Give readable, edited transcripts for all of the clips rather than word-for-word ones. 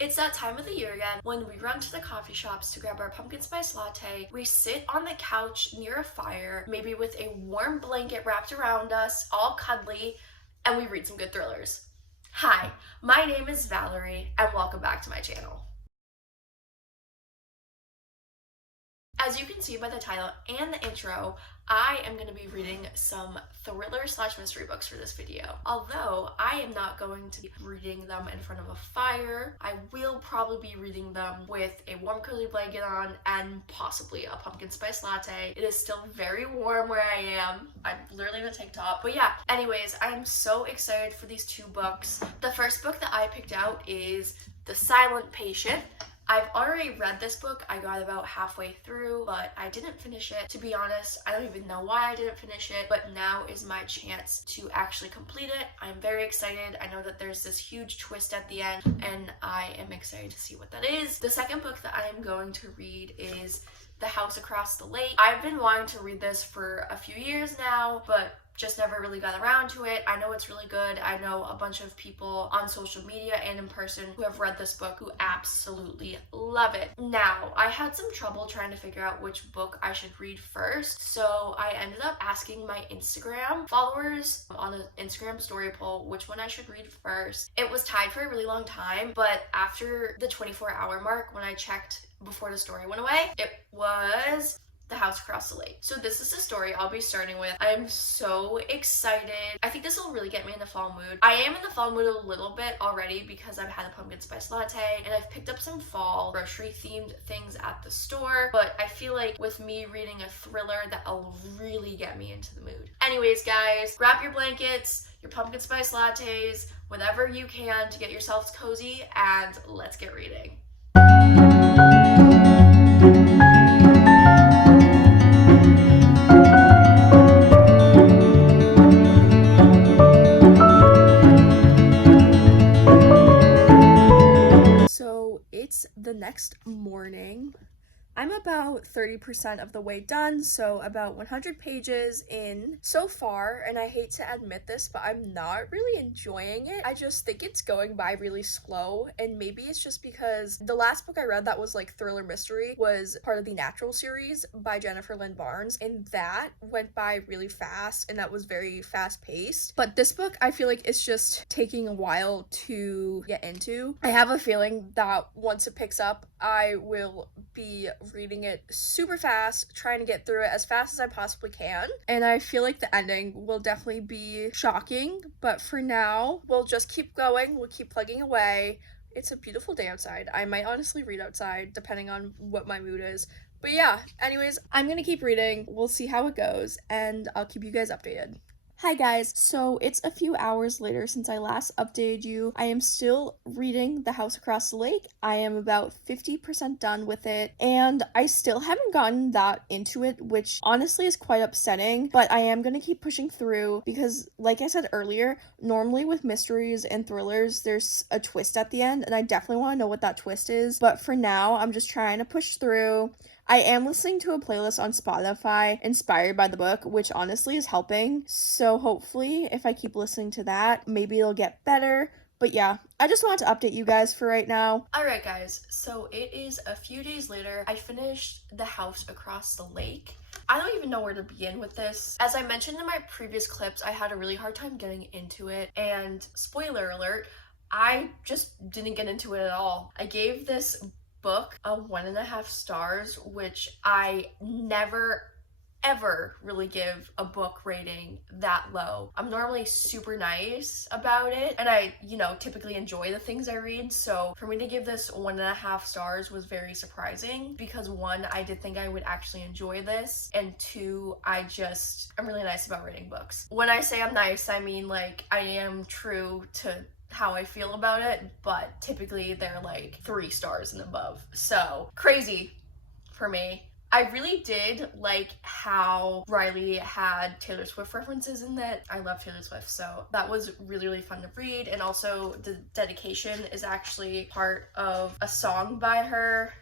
It's that time of the year again when we run to the coffee shops to grab our pumpkin spice latte. We sit on the couch near a fire, maybe with a warm blanket wrapped around us, all cuddly, and we read some good thrillers. Hi, my name is Valerie, and welcome back to my channel. As you can see by the title and the intro, I am going to be reading some thriller/mystery books for this video. Although I am not going to be reading them in front of a fire, I will probably be reading them with a warm cozy blanket on and possibly a pumpkin spice latte. It is still very warm where I am. I'm literally in a tank top. But yeah, anyways, I am so excited for these two books. The first book that I picked out is The Silent Patient. I've already read this book. I got about halfway through, but I didn't finish it. To be honest, I don't even know why I didn't finish it, but now is my chance to actually complete it. I'm very excited. I know that there's this huge twist at the end, and I am excited to see what that is. The second book that I am going to read is The House Across the Lake. I've been wanting to read this for a few years now, but just never really got around to it. I know it's really good. I know a bunch of people on social media and in person who have read this book who absolutely love it. Now, I had some trouble trying to figure out which book I should read first, so I ended up asking my Instagram followers on an Instagram story poll which one I should read first. It was tied for a really long time, but after the 24-hour mark when I checked before the story went away, it was The House Across the Lake. So this is the story I'll be starting with. I am so excited. I think this will really get me in the fall mood. I am in the fall mood a little bit already because I've had a pumpkin spice latte and I've picked up some fall grocery themed things at the store, but I feel like with me reading a thriller that'll really get me into the mood. Anyways, guys, grab your blankets, your pumpkin spice lattes, whatever you can to get yourselves cozy, and let's get reading. So it's the next morning. I'm about 30% of the way done, so about 100 pages in so far, and I hate to admit this, but I'm not really enjoying it. I just think it's going by really slow, and maybe it's just because the last book I read that was like thriller mystery was part of the Natural series by Jennifer Lynn Barnes, and that went by really fast, and that was very fast paced. But this book, I feel like it's just taking a while to get into. I have a feeling that once it picks up, I will be reading it super fast, trying to get through it as fast as I possibly can. And I feel like the ending will definitely be shocking, but for now, we'll just keep going. We'll keep plugging away. It's a beautiful day outside. I might honestly read outside depending on what my mood is. But yeah, anyways, I'm gonna keep reading. We'll see how it goes, and I'll keep you guys updated. Hi guys, so it's a few hours later since I last updated you. I am still reading The House Across the Lake. I am about 50% done with it, and I still haven't gotten that into it, which honestly is quite upsetting, but I am gonna keep pushing through because, like I said earlier, normally with mysteries and thrillers, there's a twist at the end, and I definitely want to know what that twist is, but for now, I'm just trying to push through. I am listening to a playlist on Spotify inspired by the book, which honestly is helping. So hopefully, if I keep listening to that, maybe it'll get better. But yeah, I just wanted to update you guys for right now. Alright guys, so it is a few days later. I finished The House Across the Lake. I don't even know where to begin with this. As I mentioned in my previous clips, I had a really hard time getting into it. And spoiler alert, I just didn't get into it at all. I gave this book a 1.5 stars, which I never ever really give a book rating that low. I'm normally super nice about it, and I, typically enjoy the things I read, so for me to give this 1.5 stars was very surprising because one, I did think I would actually enjoy this, and two, I'm really nice about reading books. When I say I'm nice, I mean like I am true to how I feel about it, but typically they're like 3 stars and above. So crazy for me. I really did like how Riley had Taylor Swift references in that. I love Taylor Swift, so that was really, really fun to read. And also the dedication is actually part of a song by her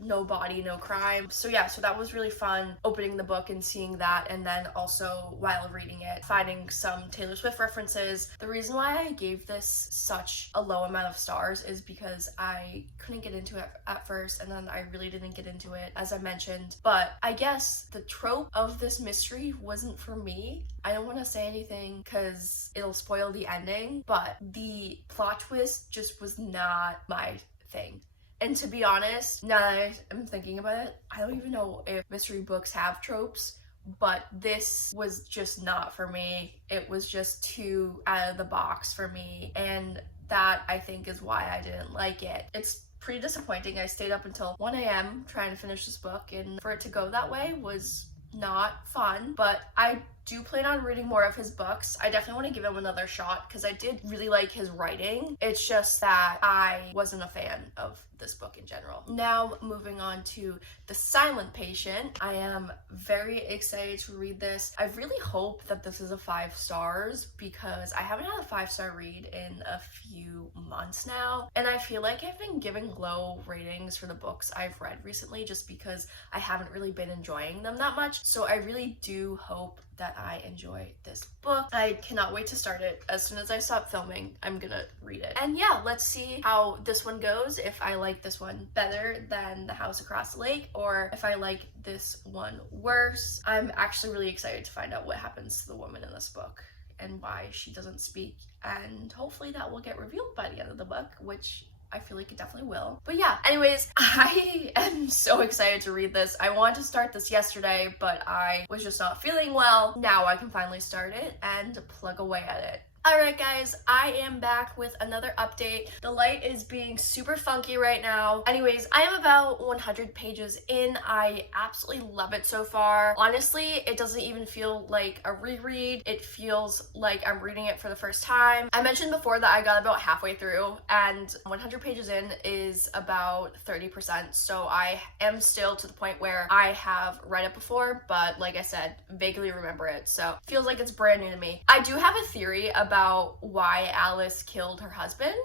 no body, no crime. So yeah, so that was really fun opening the book and seeing that, and then also while reading it, finding some Taylor Swift references. The reason why I gave this such a low amount of stars is because I couldn't get into it at first, and then I really didn't get into it, as I mentioned. But I guess the trope of this mystery wasn't for me. I don't want to say anything because it'll spoil the ending, but the plot twist just was not my thing. And to be honest, now that I'm thinking about it, I don't even know if mystery books have tropes, but this was just not for me. It was just too out of the box for me, and that I think is why I didn't like it. It's pretty disappointing. I stayed up until 1 a.m. trying to finish this book, and for it to go that way was not fun, but I do plan on reading more of his books. I definitely want to give him another shot because I did really like his writing. It's just that I wasn't a fan of this book in general. Now moving on to The Silent Patient. I am very excited to read this. I really hope that this is a 5 stars because I haven't had a 5-star read in a few months now, and I feel like I've been giving low ratings for the books I've read recently just because I haven't really been enjoying them that much. So I really do hope that I enjoy this book. I cannot wait to start it. As soon as I stop filming, I'm gonna read it. And yeah, let's see how this one goes, if I like this one better than The House Across the Lake, or if I like this one worse. I'm actually really excited to find out what happens to the woman in this book and why she doesn't speak, and hopefully that will get revealed by the end of the book, which I feel like it definitely will. But yeah, anyways, I am so excited to read this. I wanted to start this yesterday, but I was just not feeling well. Now I can finally start it and plug away at it. Alright guys, I am back with another update. The light is being super funky right now. Anyways, I am about 100 pages in. I absolutely love it so far. Honestly, it doesn't even feel like a reread. It feels like I'm reading it for the first time. I mentioned before that I got about halfway through, and 100 pages in is about 30%. So I am still to the point where I have read it before, but like I said, vaguely remember it. So feels like it's brand new to me. I do have a theory about why Alice killed her husband.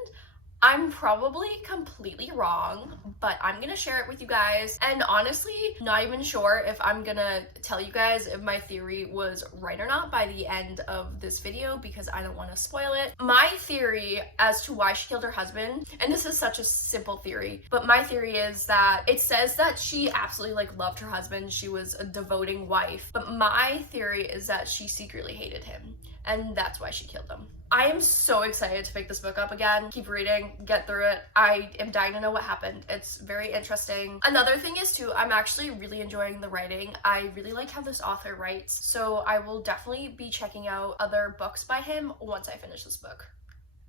I'm probably completely wrong, but I'm gonna share it with you guys, and honestly, not even sure if I'm gonna tell you guys if my theory was right or not by the end of this video because I don't want to spoil it. My theory as to why she killed her husband, and this is such a simple theory, but my theory is that it says that she absolutely like loved her husband, she was a devoting wife, but my theory is that she secretly hated him, and that's why she killed him. I am so excited to pick this book up again, keep reading, get through it. I am dying to know what happened. It's very interesting. Another thing is too, I'm actually really enjoying the writing. I really like how this author writes, so I will definitely be checking out other books by him once I finish this book.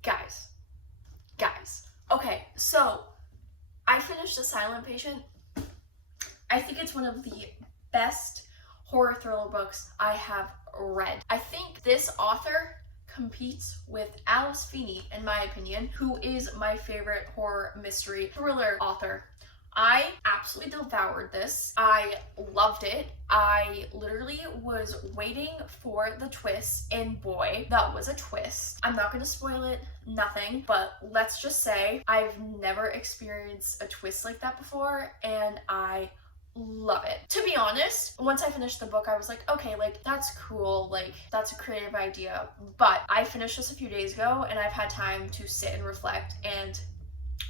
Guys, okay, so I finished The Silent Patient. I think it's one of the best horror thriller books I have read. I think this author competes with Alice Feeney, in my opinion, who is my favorite horror mystery thriller author. I absolutely devoured this. I loved it. I literally was waiting for the twist, and boy, that was a twist. I'm not gonna spoil it, nothing, but let's just say I've never experienced a twist like that before, and I love it. To be honest, once I finished the book, I was like, okay, like that's cool, like that's a creative idea, but I finished this a few days ago and I've had time to sit and reflect, and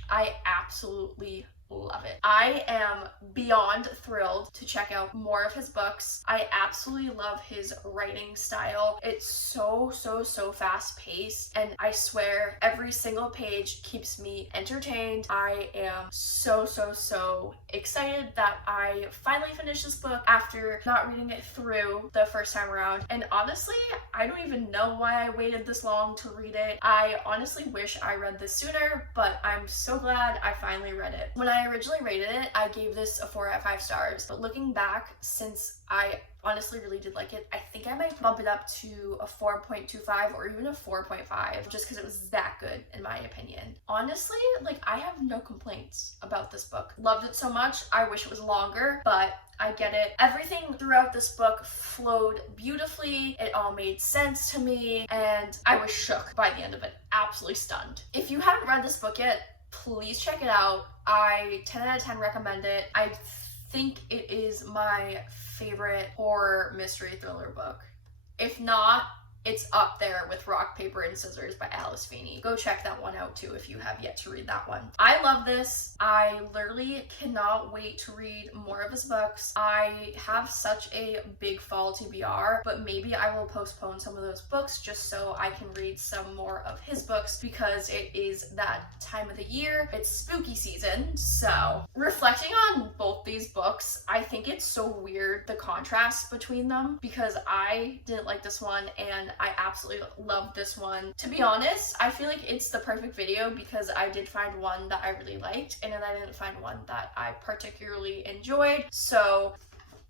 I absolutely love it. I am beyond thrilled to check out more of his books. I absolutely love his writing style. It's so fast paced, and I swear every single page keeps me entertained. I am so excited that I finally finished this book after not reading it through the first time around, and honestly, I don't even know why I waited this long to read it. I honestly wish I read this sooner, but I'm so glad I finally read it. When I originally rated it, I gave this a 4 out of 5 stars, but looking back, since I honestly really did like it, I think I might bump it up to a 4.25 or even a 4.5 just because it was that good in my opinion. Honestly, like I have no complaints about this book. Loved it so much. I wish it was longer, but I get it. Everything throughout this book flowed beautifully. It all made sense to me, and I was shook by the end of it. Absolutely stunned. If you haven't read this book yet, Please check it out. I 10 out of 10 recommend it. I think it is my favorite horror mystery thriller book. If not, it's up there with Rock, Paper, and Scissors by Alice Feeney. Go check that one out too if you have yet to read that one. I love this. I literally cannot wait to read more of his books. I have such a big fall TBR, but maybe I will postpone some of those books just so I can read some more of his books because it is that time of the year. It's spooky season. So reflecting on both these books, I think it's so weird the contrast between them because I didn't like this one and I absolutely love this one. To be honest, I feel like it's the perfect video because I did find one that I really liked and then I didn't find one that I particularly enjoyed. So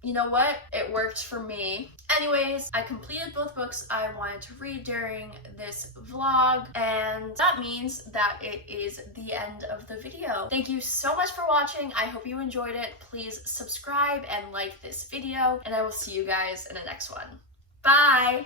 you know what? It worked for me. Anyways, I completed both books I wanted to read during this vlog, and that means that it is the end of the video. Thank you so much for watching. I hope you enjoyed it. Please subscribe and like this video, and I will see you guys in the next one. Bye!